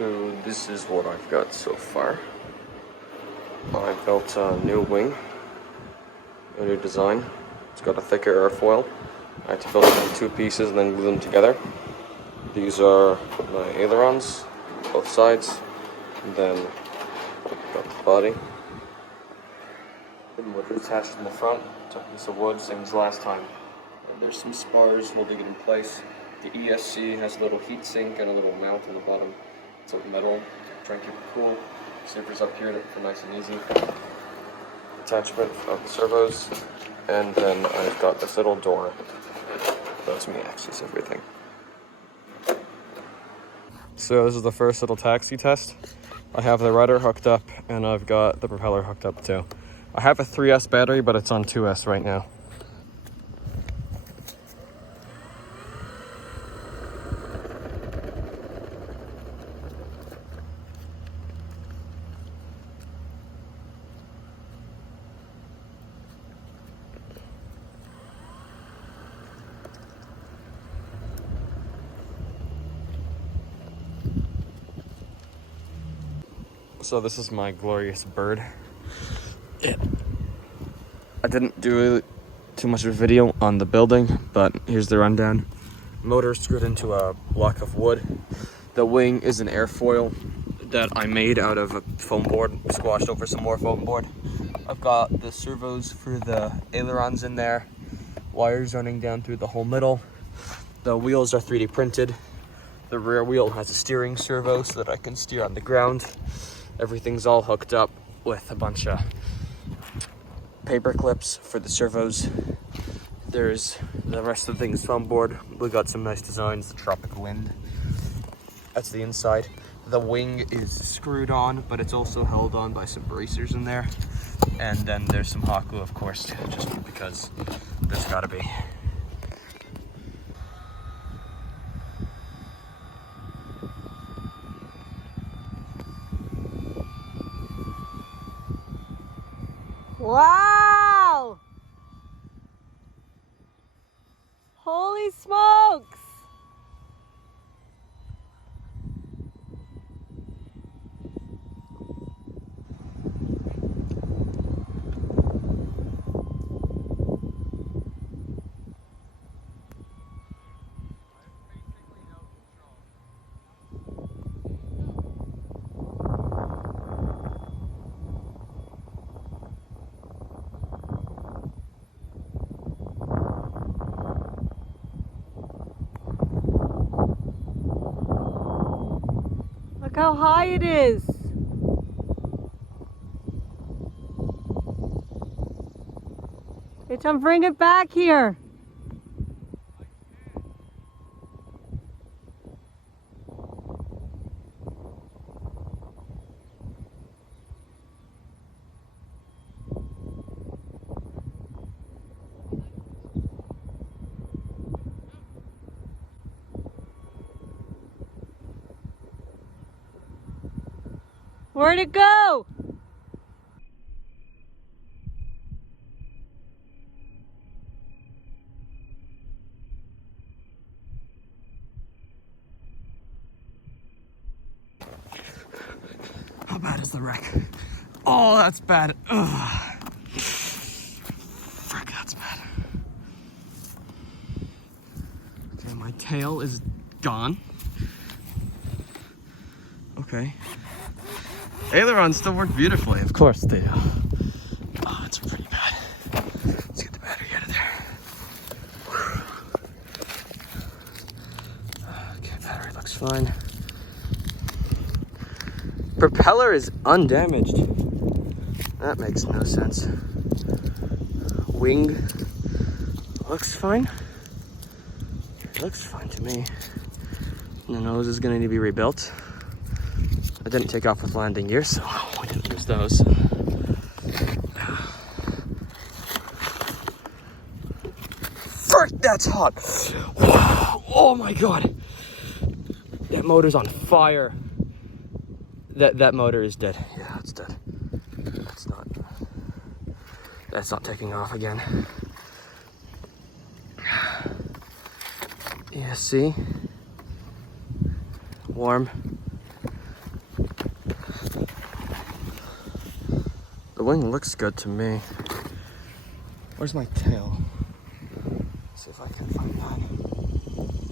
So this is what I've got so far. I built a new wing, a new design. It's got a thicker airfoil. I had to build it in two pieces and then glue them together. These are my ailerons, both sides, and then got the body. The motor attached in the front, took a piece of wood, same as last time. And there's some spars holding it in place. The ESC has a little heat sink and a little mount on the bottom. It's of metal, try and keep it cool. Zippers up here for nice and easy. Attachment of the servos, and then I've got this little door that lets me access everything. So this is the first little taxi test. I have the rudder hooked up and I've got the propeller hooked up too. I have a 3S battery, but it's on 2S right now. So this is my glorious bird. I didn't do too much of a video on the building, but here's the rundown. Motor screwed into a block of wood. The wing is an airfoil that I made out of a foam board, squashed over some more foam board. I've got the servos for the ailerons in there, wires running down through the whole middle. The wheels are 3D printed. The rear wheel has a steering servo so that I can steer on the ground. Everything's all hooked up with a bunch of paper clips for the servos. There's the rest of the things foam board. We got some nice designs, the tropic wind. That's the inside. The wing is screwed on, but it's also held on by some bracers in there. And then there's some hot glue, of course, just because there's gotta be. Wow! Holy smokes! Look how high it is. Hey Tom, bring it back here. Where'd it go? How bad is the wreck? Oh, that's bad. Ugh. Frick, that's bad. Okay, my tail is gone. Okay. Ailerons still work beautifully. Of course they do. Oh, it's pretty bad. Let's get the battery out of there. Okay, battery looks fine. Propeller is undamaged. That makes no sense. Wing looks fine. Looks fine to me. The nose is gonna need to be rebuilt. I didn't take off with landing gear, so we didn't lose those. Frick, that's hot! Oh my god! That motor's on fire. That motor is dead. Yeah, it's dead. That's not taking off again. Yeah, see? Warm. The wing looks good to me. Where's my tail? Let's see if I can find that.